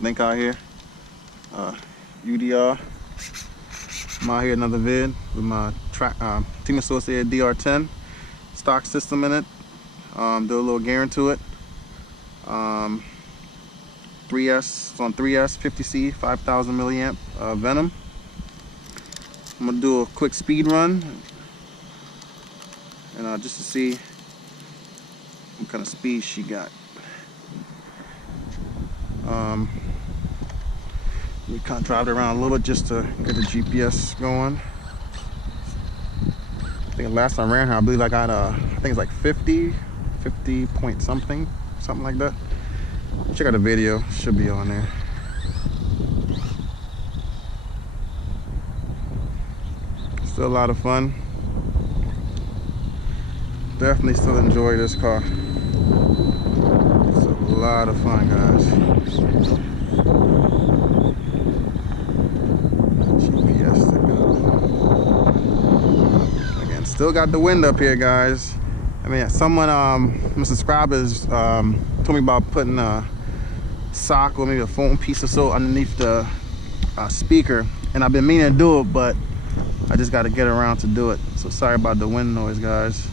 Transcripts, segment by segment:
Link out here. UDR. I'm out here another vid with my Team Associated DR10 stock system in it. Do a little gearing to it. 3S, it's on 3S 50C 5000 milliamp Venom. I'm gonna do a quick speed run and just to see what kind of speed she got. We kind of drive it around a little bit just to get the GPS going. I think the last time I ran her, I believe I got I think it's like 50 point something like that. Check out the video, should be on there. Still a lot of fun. Definitely still enjoy this car. It's a lot of fun, guys. GPS to go. Again, still got the wind up here, guys. I mean, someone, my subscribers, told me about putting a sock or maybe a foam piece or so underneath the speaker, and I've been meaning to do it, but I just got to get around to do it. So sorry about the wind noise, guys.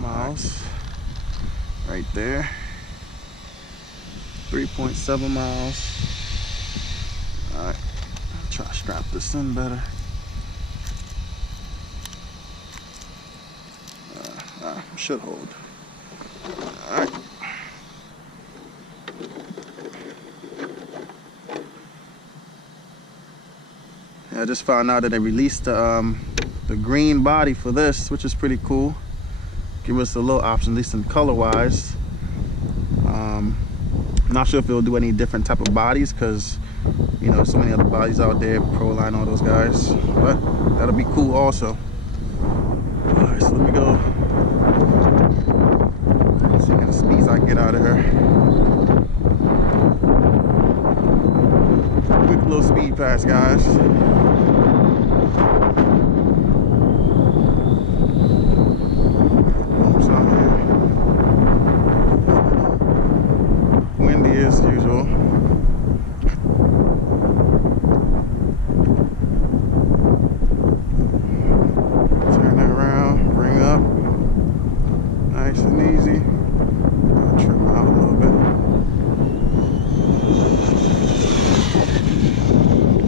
Miles right there. 3.7 miles. All right, try to strap this in better. Should hold. All right. Yeah, I just found out that they released the green body for this, which is pretty cool. Give us a little option, at least in color-wise. Not sure if it'll do any different type of bodies, because you know so many other bodies out there, Proline, all those guys. But that'll be cool also. All right, so let me go. Let's see what kind of speeds I get out of her. Quick little speed pass, guys. Windy as usual. Turn that around, bring up. Nice and easy. I'll trim out a little bit.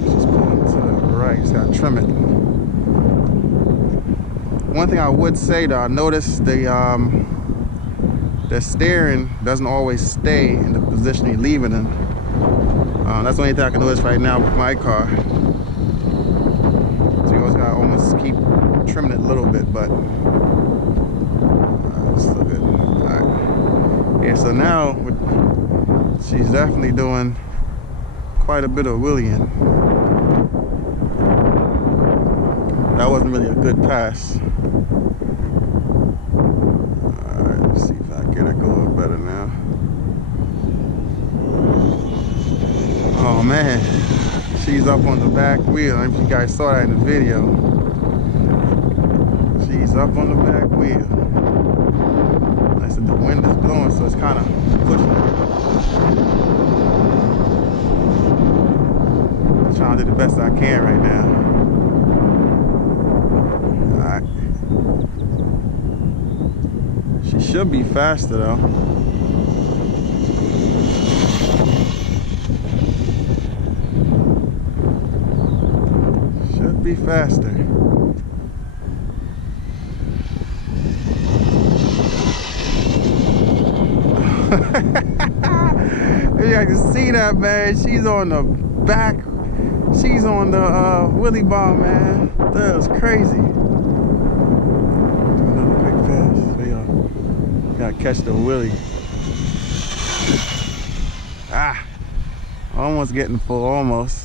Just pulling to the right, just gotta trim it. One thing I would say though, I noticed the steering doesn't always stay in the position you leave it in. That's the only thing I can notice right now with my car. So you always gotta almost keep trimming it a little bit, but it's still good. All right. Yeah, so now she's definitely doing quite a bit of wheeling. That wasn't really a good pass. Alright, let's see if I can get her going better now. Oh man, she's up on the back wheel. I don't know if you guys saw that in the video. She's up on the back wheel. Like I said, the wind is blowing, so it's kind of pushing her. I'm trying to do the best I can right now. Alright. She should be faster though. Should be faster. You can see that, man. She's on the back. She's on the wheelie bar, man. That was crazy. Do another quick pass. So y'all gotta catch the wheelie. Ah, almost getting full, almost.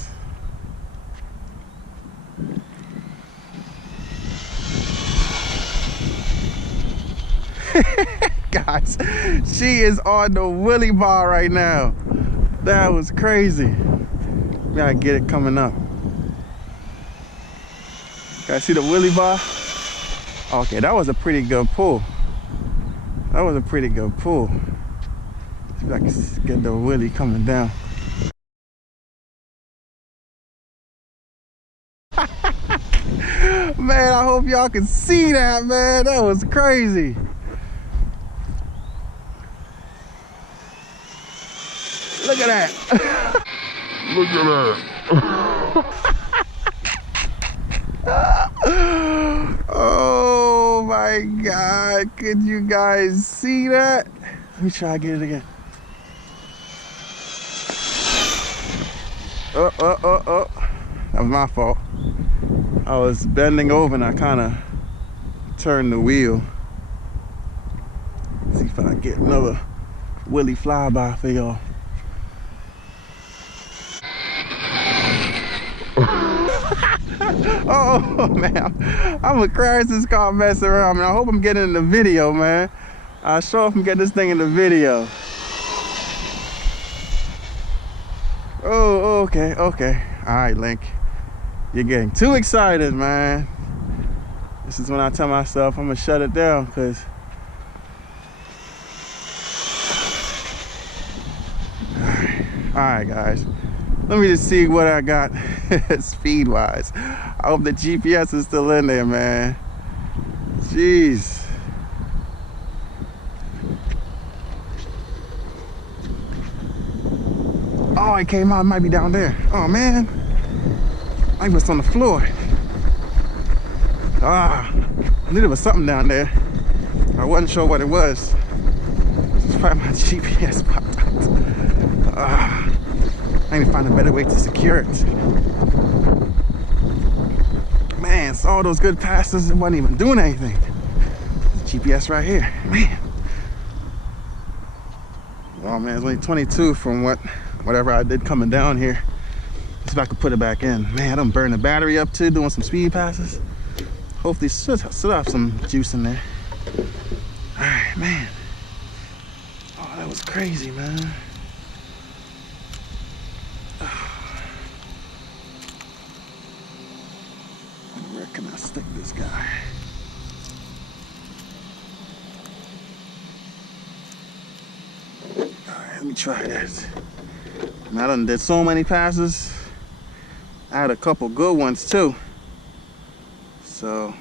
Guys, she is on the wheelie bar right now. That was crazy. We gotta get it coming up. Guys, see the wheelie bar? Okay, that was a pretty good pull. That was a pretty good pull. See if I can get the wheelie coming down. Man, I hope y'all can see that, man. That was crazy. Look at that. Look at that. Oh my God. Could you guys see that? Let me try to get it again. Oh. That was my fault. I was bending over and I kind of turned the wheel. See if I can get another wheelie flyby for y'all. Oh man, I'm gonna crash this car messing around, man. I hope I'm getting in the video, man. I sure hope I'm getting this thing in the video. Oh, okay. All right, Link. You're getting too excited, man. This is when I tell myself I'm gonna shut it down, because all right, guys. Let me just see what I got speed-wise. I hope the GPS is still in there, man. Jeez. Oh, it came out. It might be down there. Oh, man. I was on the floor. I knew there was something down there. I wasn't sure what it was. It's probably my GPS popped out. I need to find a better way to secure it. Man, saw all those good passes and wasn't even doing anything. GPS right here, man. Oh man, it's only 22 from whatever I did coming down here. Let's see if I can put it back in. Man, I done burned the battery up too, doing some speed passes. Hopefully still have some juice in there. All right, man. Oh, that was crazy, man. Where can I stick this guy? Alright, let me try this. I done did so many passes. I had a couple good ones too. So,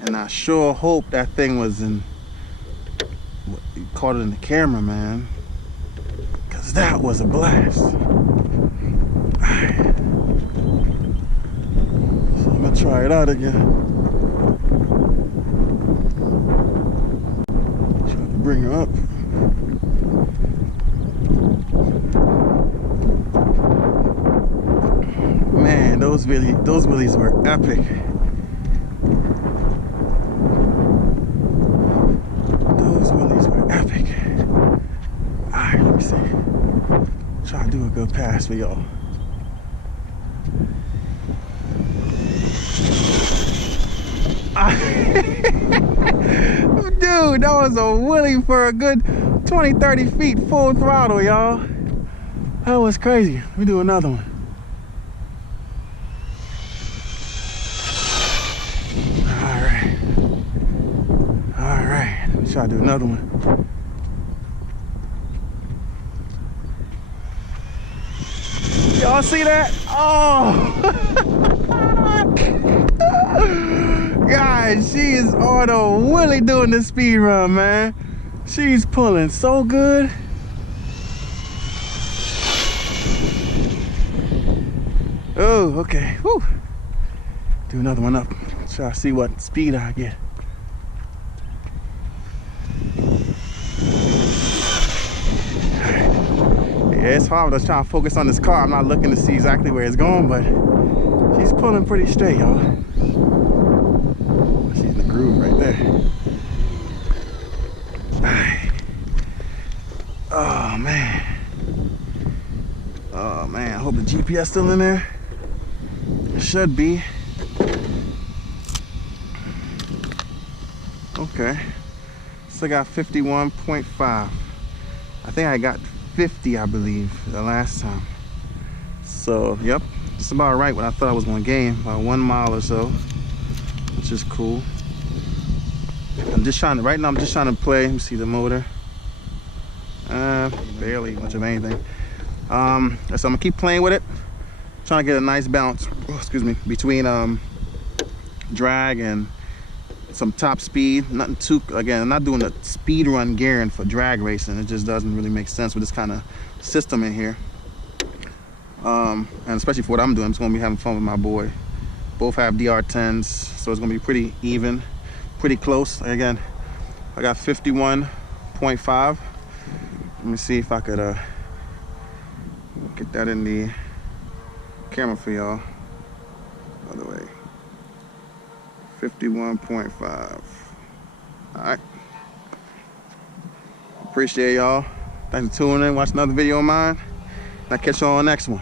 and I sure hope that thing was in, you caught it in the camera, man. Cause that was a blast. Alright. I'm gonna try it out again. Try to bring her up. Man, those wheelies were epic. Those wheelies were epic. Alright, let me see. Try to do a good pass for y'all. Dude, that was a wheelie for a good 20-30 feet full throttle, y'all. That was crazy. Let me do another one. All right. Let me try to do another one. Y'all see that? Oh! Guys, she is on a wheelie doing the speed run, man. She's pulling so good. Oh, okay. Whew. Do another one up. Try to see what speed I get. Yeah, it's hard. I was trying to focus on this car. I'm not looking to see exactly where it's going, but she's pulling pretty straight, y'all. She's in the groove right there. Oh man. Oh man, I hope the GPS still in there. It should be. Okay. So I got 51.5. I think I got 50, I believe, the last time. So, yep, just about right what I thought I was going to gain, about 1 mile or so, which is cool. Right now I'm just trying to play. Let me see the motor. Barely much of anything. So I'm gonna keep playing with it, trying to get a nice balance, between drag and some top speed. Nothing too, again, I'm not doing a speed run gearing for drag racing. It just doesn't really make sense with this kind of system in here. And especially for what I'm doing, I'm just gonna be having fun with my boy. Both have DR10s, so it's gonna be pretty even, pretty close. Again, I got 51.5. Let me see if I could get that in the camera for y'all. Other way. 51.5. All right. Appreciate y'all. Thanks for tuning in. Watch another video of mine. I'll catch y'all on the next one.